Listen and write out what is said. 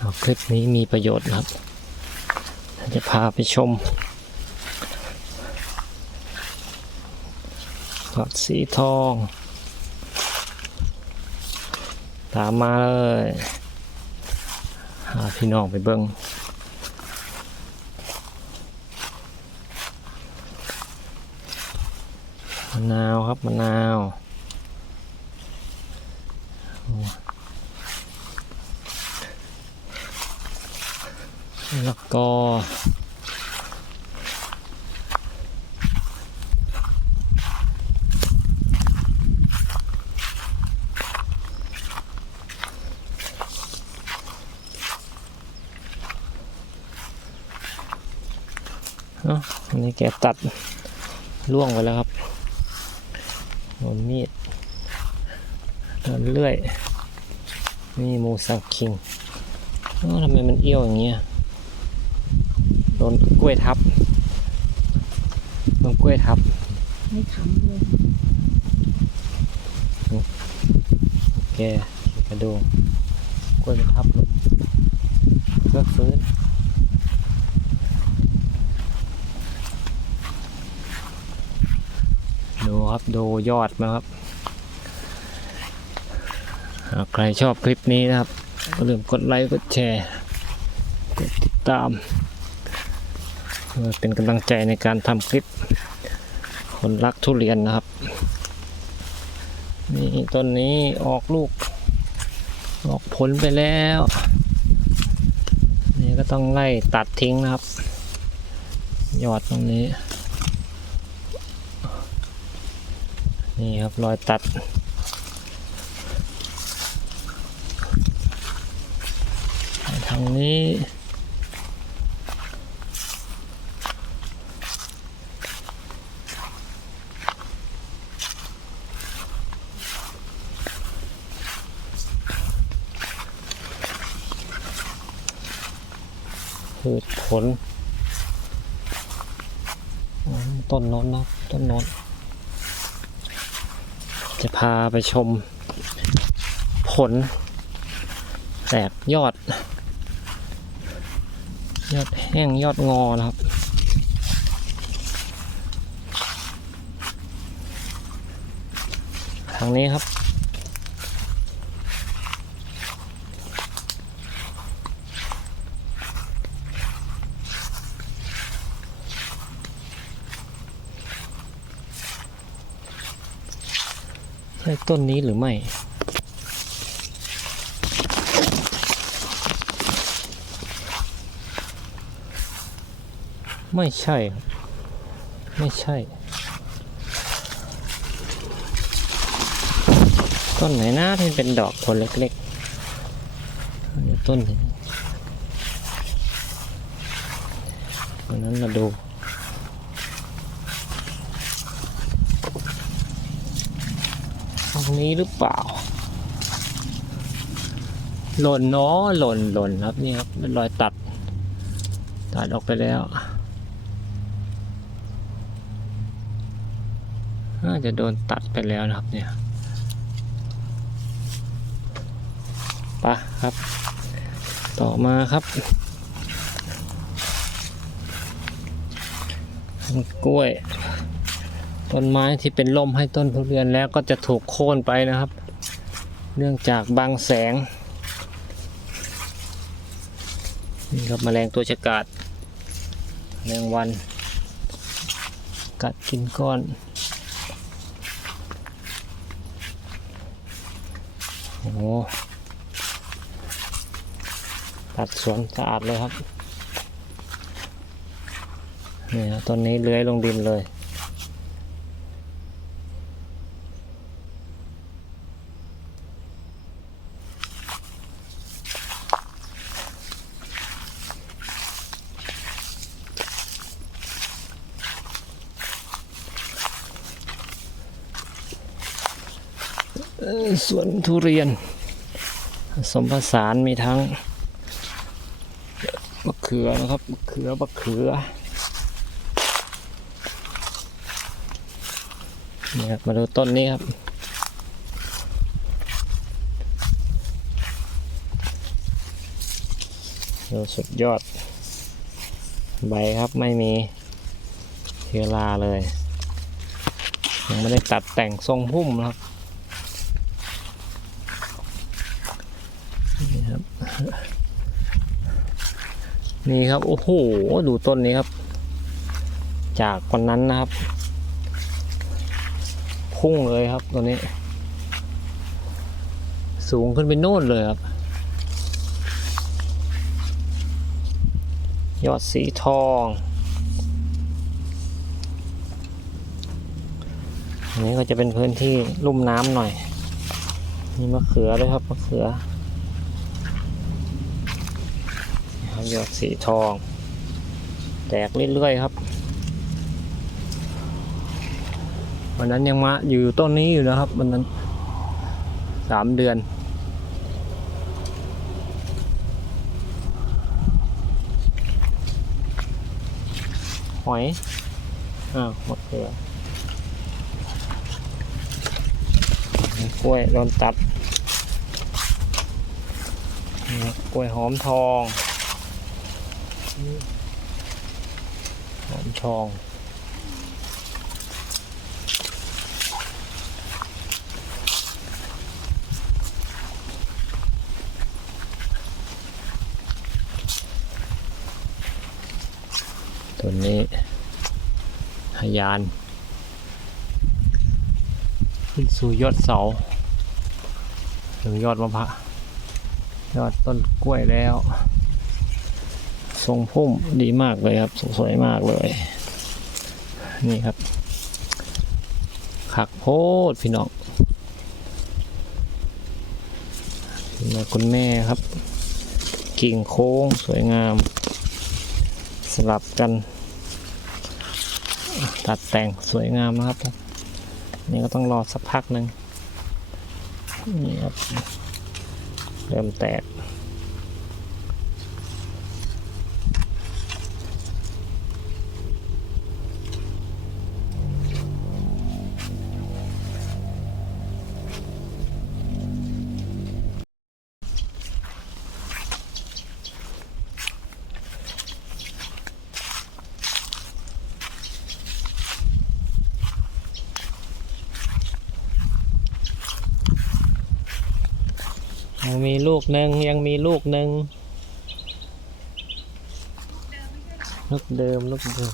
เอาคลิปนี้มีประโยชน์ครับ จะพาไปชมหลอดสีทอง ตามมาเลยหาพี่น้องไปเบิ้งมะนาวครับมะนาว แล้วก็เอ้าอันนี้แกตัดล่วงไปแล้วครับโดนมีดเลื่อย นี่มูสังคิงเอ้าทำไมมันเอี้ยวอย่างเงี้ย โดนกล้วยทับโดนกล้วยทับไม่ทำเลยแกกระดูกกล้วยมันทับลงเพื่อฟื้นดูครับดูยอดมาครับหากใครชอบคลิปนี้นะครับก็ลืมกดไลค์กดแชร์กดติดตาม เป็นกำลังใจในการทำคลิป คนรักทุเรียนนะครับ นี่ต้นนี้ออกลูก ออกผลไปแล้ว นี่ก็ต้องไล่ตัดทิ้งนะครับ ยอดตรงนี้ นี่ครับรอยตัดทางนี้ พืชผล ต้นโน้นนะต้นโน้นจะพาไปชมผลแตกยอด ยอดแห้งยอดงอนะครับทางนี้ครับ ต้นนี้หรือไม่ ไม่ใช่ครับ ไม่ใช่ ต้นไหนนะที่เป็นดอกผลเล็กๆต้นนี้วันนั้นมาดู ตรง นี้หรือเปล่า หล่นเนาะหล่นหล่นครับนี่ครับเป็นรอยตัด ตัดออกไปแล้วน่าจะโดนตัดไปแล้วนะครับเนี่ยไปะครับ ต่อมาครับกล้วย ต้นไม้ที่เป็นล่มให้ต้นทุเรียนแล้วก็จะถูกโค่นไปนะครับ เนื่องจากบางแสงนี่ครับแมลงตัวฉกาดแมลงวัน กัดกินก้อนโอ้ตัดสวนสะอาดเลยครับนี่นะต้นนี้เลื้อยลงดินเลย สวนทุเรียน สมผสานมีทั้งมะเขือนะครับมะเขือมะเขือนี่ครับมาดูต้นนี้ครับ ดูสุดยอด ใบครับไม่มีเชื้อราเลย ยังไม่ได้ตัดแต่งทรงพุ่มนะครับ นี่ครับ นี่ครับโอ้โหดูต้นนี้ครับ จากวันนั้นนะครับ พุ่งเลยครับตัวนี้ สูงขึ้นไปโน่นเลยครับ ยอดสีทองอันนี้ก็จะเป็นพื้นที่ลุ่มน้ำหน่อยมีมะเขือด้วยครับมะเขือ นี่ครับยอดสีทอง แตกเรื่อยๆครับ วันนั้นยังมาอยู่ต้นนี้อยู่นะครับวันนั้นสามเดือนหอยอ้าวมะเขือกล้วยโดนตัดนี่ครับกล้วยหอมทอง หอมทองตัวนี้พยาน ขึ้นสู่ยอดเสาถึงยอดมะพร้าวยอดต้นกล้วยแล้ว ทรงพุ่มดีมากเลยครับ สวยมากเลย นี่ครับขักโพดพี่น้องม่คุณแม่ครับ กิ่งโค้งสวยงาม สลับกัน ตัดแต่งสวยงามนะครับ นี่ก็ต้องรอสักพักหนึ่งนี่ครับ เริ่มแตก มีลูกหนึ่งยังมีลูกหนึ่งลูกเดิมลูกเดิม